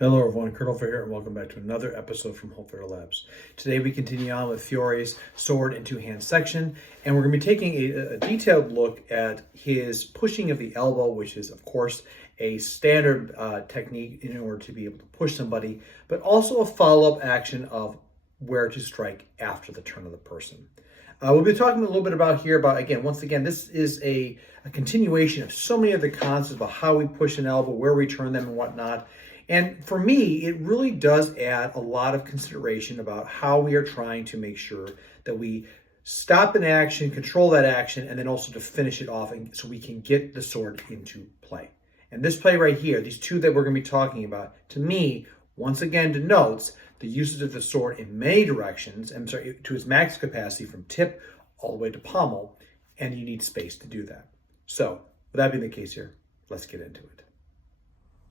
Hello everyone, Colonel Fiore here, and welcome back to another episode from Fiore Labs. Today we continue on with Fiore's sword and two-hand section, and we're going to be taking a detailed look at his pushing of the elbow, which is of course a standard technique in order to be able to push somebody, but also a follow-up action of where to strike after the turn of the person. We'll be talking a little bit about here about, once again, this is a continuation of so many of the concepts about how we push an elbow, where we turn them and whatnot. And for me, it really does add a lot of consideration about how we are trying to make sure that we stop an action, control that action, and then also to finish it off so we can get the sword into play. And this play right here, these two that we're going to be talking about, to me, once again denotes the usage of the sword in many directions, to its max capacity from tip all the way to pommel, and you need space to do that. So, with that being the case here, let's get into it.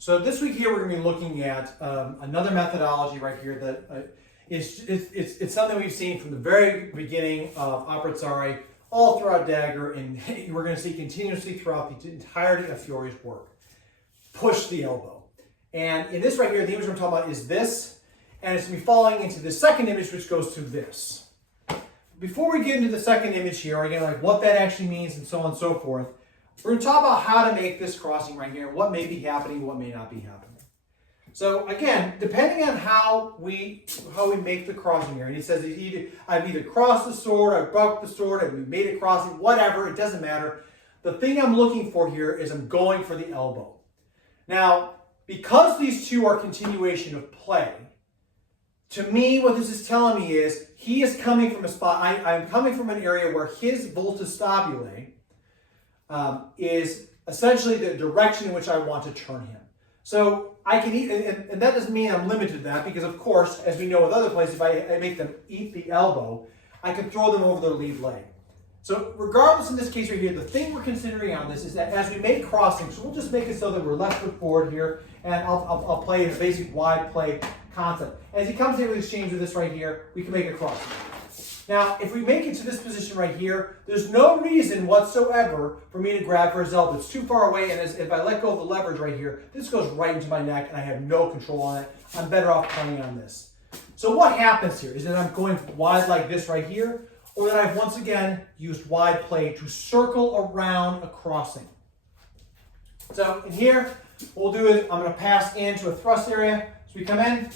So this week here, we're going to be looking at another methodology right here that it's something we've seen from the very beginning of Abrazare, all throughout Dagger, and we're going to see continuously throughout the entirety of Fiore's work. Push the elbow. And in this right here, the image I'm talking about is this, and it's going to be falling into the second image, which goes to this. Before we get into the second image here, again, like what that actually means and so on and so forth, we're going to talk about how to make this crossing right here, what may be happening, what may not be happening. So again, depending on how we make the crossing here, and he says I've either crossed the sword, I've bucked the sword, I've made a crossing, whatever, it doesn't matter. The thing I'm looking for here is I'm going for the elbow. Now, because these two are continuation of play, to me, what this is telling me is he is coming from a spot, I'm coming from an area where his volta stabile is essentially the direction in which I want to turn him. So I can eat, and that doesn't mean I'm limited to that, because of course, as we know with other plays, if I make them eat the elbow, I can throw them over their lead leg. So regardless in this case right here, the thing we're considering on this is that as we make crossings, so we'll just make it so that we're left foot forward here, and I'll play a basic wide play concept. As he comes in with exchange with this right here, we can make a crossing. Now, if we make it to this position right here, there's no reason whatsoever for me to grab for his elbow. It's too far away, and if I let go of the leverage right here, this goes right into my neck, and I have no control on it. I'm better off playing on this. So what happens here is that I'm going wide like this right here, or that I've once again used wide play to circle around a crossing. So in here, what we'll do is I'm going to pass into a thrust area. So we come in,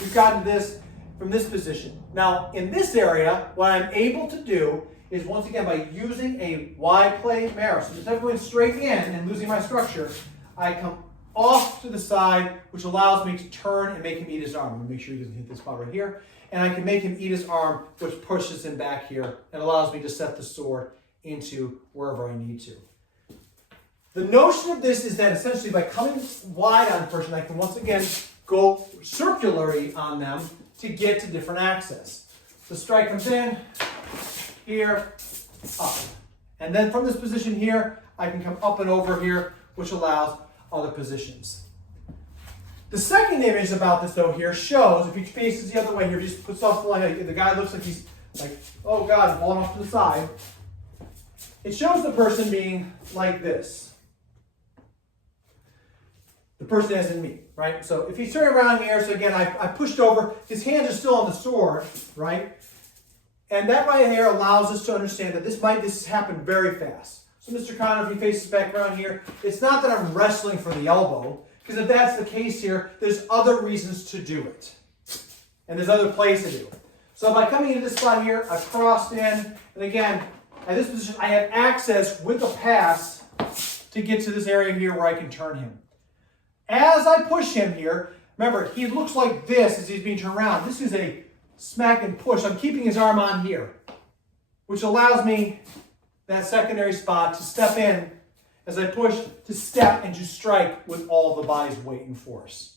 we've gotten this from this position. Now, in this area, what I'm able to do is, once again, by using a wide play marrow, so instead of going straight in and losing my structure, I come off to the side, which allows me to turn and make him eat his arm. I'm going to make sure he doesn't hit this spot right here. And I can make him eat his arm, which pushes him back here and allows me to set the sword into wherever I need to. The notion of this is that essentially by coming wide on a person, I can once again go circularly on them to get to different access. The strike comes in, here, up. And then from this position here, I can come up and over here, which allows other positions. The second image about this though here shows, if he faces the other way here, just puts off the guy looks like he's like, oh God, falling off to the side. It shows the person being like this. The person as in me, right? So if he's turning around here, so again, I pushed over, his hands are still on the sword, right? And that right here allows us to understand that this has happened very fast. So Mr. Connor, if he faces back around here, it's not that I'm wrestling for the elbow, because if that's the case here, there's other reasons to do it. And there's other plays to do it. So by coming into this spot here, I crossed in, and again, at this position, I have access with a pass to get to this area here where I can turn him. As I push him here, remember, he looks like this as he's being turned around. This is a smack and push. I'm keeping his arm on here, which allows me that secondary spot to step in as I push, to step and to strike with all the body's weight and force.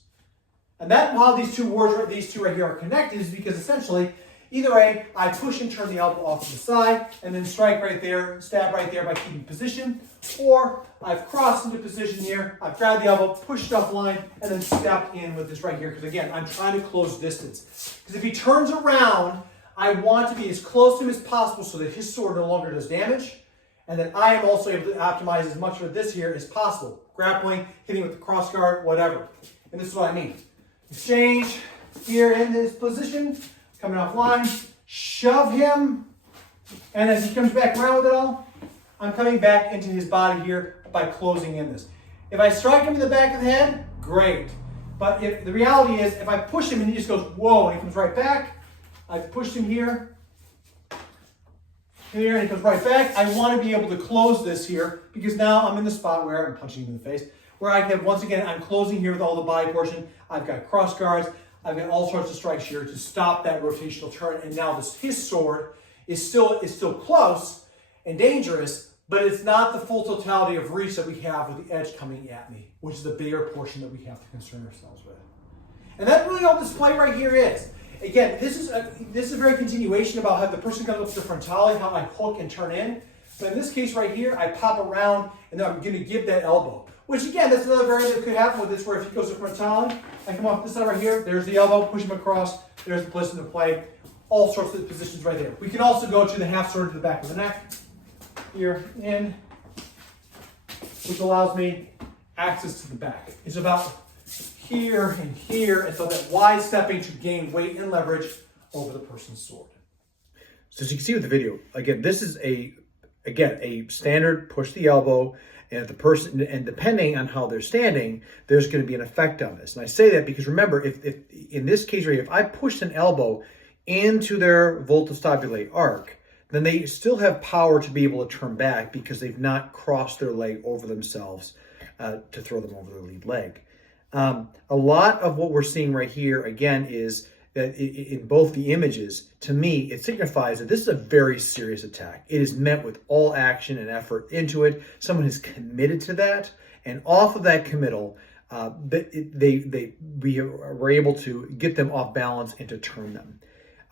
And that, while these two right here are connected, is because essentially, either way, I push and turn the elbow off to the side, and then strike right there, stab right there by keeping position, or I've crossed into position here, I've grabbed the elbow, pushed up line, and then stepped in with this right here, because again, I'm trying to close distance. Because if he turns around, I want to be as close to him as possible so that his sword no longer does damage, and that I am also able to optimize as much of this here as possible. Grappling, hitting with the cross guard, whatever. And this is what I mean. Exchange here in this position, coming off line, shove him, and as he comes back around with it all, I'm coming back into his body here by closing in this. If I strike him in the back of the head, great. But if the reality is, if I push him and he just goes, whoa, and he comes right back, I've pushed him here, and he comes right back. I want to be able to close this here because now I'm in the spot where I'm punching him in the face, where I can, once again, I'm closing here with all the body portion. I've got cross guards. I've got all sorts of strikes here to stop that rotational turn. And now his sword is still close and dangerous, but it's not the full totality of reach that we have with the edge coming at me, which is the bigger portion that we have to concern ourselves with. And that's really all this play right here is. Again, this is a very continuation about how the person comes up to the frontale, how I hook and turn in. But in this case right here, I pop around and then I'm going to give that elbow. Which again, that's another variant that could happen with this, where if he goes to frontale, I come off this side right here, there's the elbow, push him across, there's the position to play, all sorts of positions right there. We can also go to the half sword to the back of the neck, here in, which allows me access to the back. It's about here and here, and so that wide stepping to gain weight and leverage over the person's sword. So as you can see with the video, again, this is a standard push the elbow, and if the person, and depending on how they're standing, there's going to be an effect on this. And I say that because remember, if in this case right here, if I push an elbow into their voltostabilite arc, then they still have power to be able to turn back because they've not crossed their leg over themselves to throw them over their lead leg. A lot of what we're seeing right here, again, is that in both the images, to me, it signifies that this is a very serious attack. It is met with all action and effort into it. Someone is committed to that, and off of that committal, we were able to get them off balance and to turn them.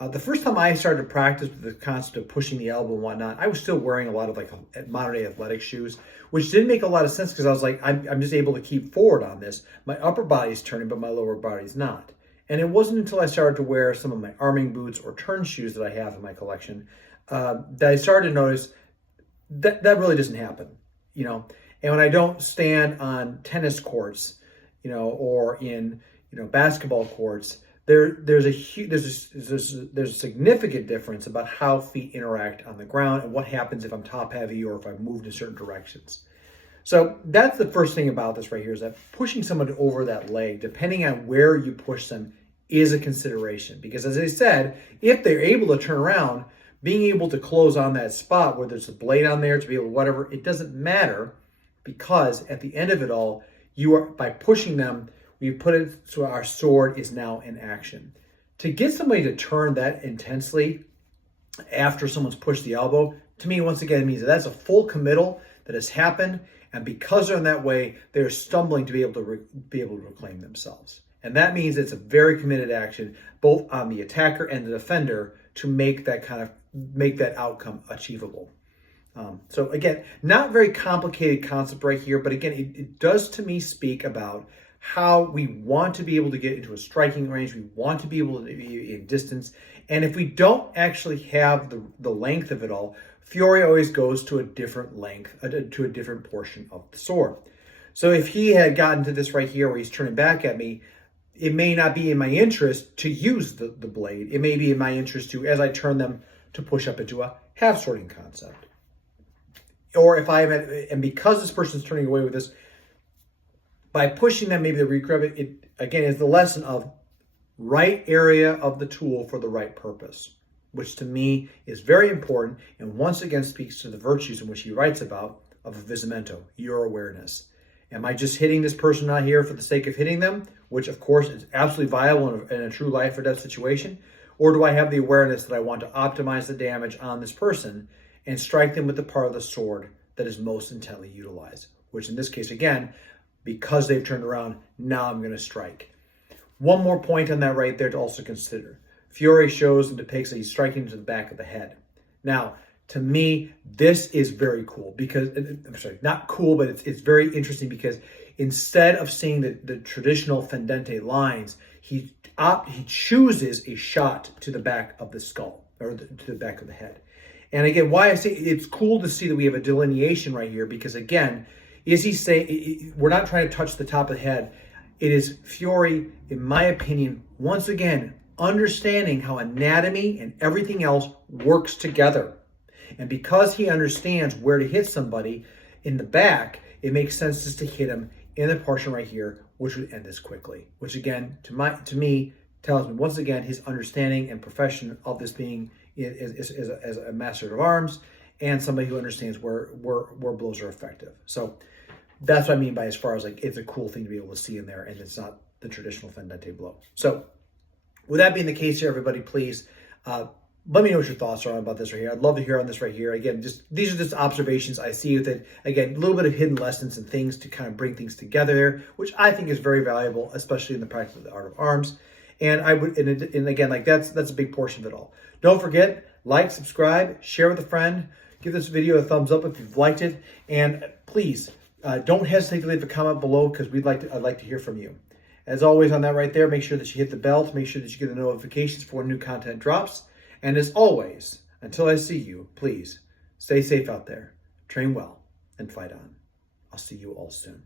The first time I started to practice with the concept of pushing the elbow and whatnot, I was still wearing a lot of like modern day athletic shoes, which didn't make a lot of sense because I was like, I'm just able to keep forward on this. My upper body's turning, but my lower body's not. And it wasn't until I started to wear some of my arming boots or turn shoes that I have in my collection that I started to notice that really doesn't happen, you know. And when I don't stand on tennis courts, you know, or in, you know, basketball courts, there's a significant difference about how feet interact on the ground and what happens if I'm top heavy or if I move in certain directions. So that's the first thing about this right here, is that pushing someone over that leg, depending on where you push them, is a consideration. Because as I said, if they're able to turn around, being able to close on that spot where there's a blade on there to be able to whatever, it doesn't matter, because at the end of it all, you are, by pushing them, we put it so our sword is now in action. To get somebody to turn that intensely after someone's pushed the elbow, to me, once again, it means that that's a full committal that has happened, and because they're in that way, they're stumbling to be able to reclaim themselves. And that means it's a very committed action, both on the attacker and the defender, to make that outcome achievable. So again, not very complicated concept right here, but again, it does to me speak about how we want to be able to get into a striking range. We want to be able to be in distance. And if we don't actually have the length of it all, Fiore always goes to a different length, to a different portion of the sword. So if he had gotten to this right here where he's turning back at me, it may not be in my interest to use the blade. It may be in my interest to, as I turn them, to push up into a half swording concept. Or if I am at, and because this person's turning away with this, by pushing them, maybe they regrab it. It again is the lesson of right area of the tool for the right purpose, which to me is very important, and once again speaks to the virtues in which he writes about of avvisamento, your awareness. Am I just hitting this person out here for the sake of hitting them, which of course is absolutely viable in a true life or death situation? Or do I have the awareness that I want to optimize the damage on this person and strike them with the part of the sword that is most intently utilized? Which in this case, again, because they've turned around, now I'm going to strike. One more point on that right there to also consider. Fiore shows and depicts that he's striking to the back of the head. Now, to me, this is very cool because, I'm sorry, not cool, but it's very interesting because instead of seeing the traditional fendente lines, he chooses a shot to the back of the skull, or to the back of the head. And again, why I say it's cool to see that we have a delineation right here, because again, is he saying, we're not trying to touch the top of the head. It is Fiore, in my opinion, once again, understanding how anatomy and everything else works together. And because he understands where to hit somebody in the back, it makes sense just to hit him in the portion right here, which would end this quickly. Which again, to me, tells me once again his understanding and profession of this being as a master of arms and somebody who understands where blows are effective. So that's what I mean by as far as like it's a cool thing to be able to see in there, and it's not the traditional fendente blow. So with that being the case here, everybody, please let me know what your thoughts are about this right here. I'd love to hear on this right here. Again, these are just observations I see with it. Again, a little bit of hidden lessons and things to kind of bring things together there, which I think is very valuable, especially in the practice of the art of arms. And I would, and again, like that's a big portion of it all. Don't forget, like, subscribe, share with a friend, give this video a thumbs up if you've liked it, and please don't hesitate to leave a comment below because I'd like to hear from you. As always, on that right there, make sure that you hit the bell to make sure that you get the notifications for when new content drops. And as always, until I see you, please stay safe out there, train well, and fight on. I'll see you all soon.